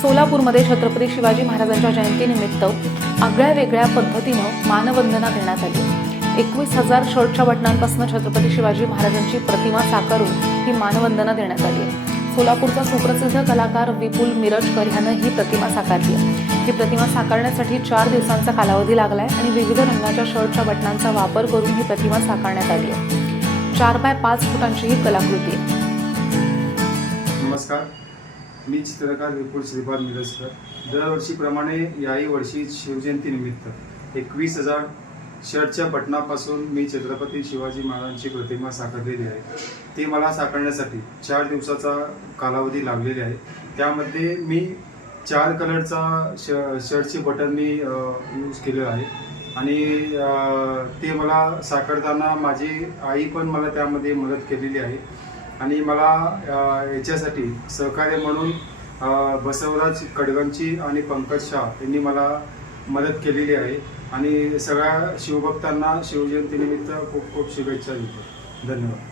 सोलापूरमध्ये छत्रपती शिवाजी महाराजांच्या जयंतीनिमित्त आगळ्या वेगळ्या पद्धतीनं मानवंदना देण्यात आली। 21,000 शर्टच्या बटनांपासून छत्रपती शिवाजी महाराजांची प्रतिमा साकारून ही मानवंदना देण्यात आली आहे। सोलापूरचा सुप्रसिद्ध कलाकार विपुल मिरजकर यानं ही प्रतिमा साकारली आहे। ही प्रतिमा साकारण्यासाठी 4 दिवसांचा कालावधी लागलाय आणि विविध रंगाच्या शर्टच्या बटनांचा वापर करून ही प्रतिमा साकारण्यात आली आहे। 4 बाय 5 फुटांची ही कलाकृती आहे। नमस्कार, मी चित्रकार विपुल श्रीपाद मिरजकर। दरवर्षीप्रमाणे याही वर्षी शिवजयंतीनिमित्त 21,000 शर्टच्या बटनापासून मी छत्रपती शिवाजी महाराजांची प्रतिमा साकारलेली आहे। ती मला साकारण्यासाठी 4 दिवसाचा कालावधी लागलेला आहे। त्यामध्ये मी 4 कलरचा शर्टचे बटन मी यूज केले आहे आणि ते मला साकारताना माझी आई पण मला त्यामध्ये मदत केलेली आहे आणि मला याच्यासाठी सहकार्य म्हणून बसवराज कडगंची आणि पंकज शाह यांनी मला मदत केलेली आहे आणि सगळ्या शिवभक्तांना शिवजयंतीनिमित्त खूप खूप शुभेच्छा देतो। धन्यवाद।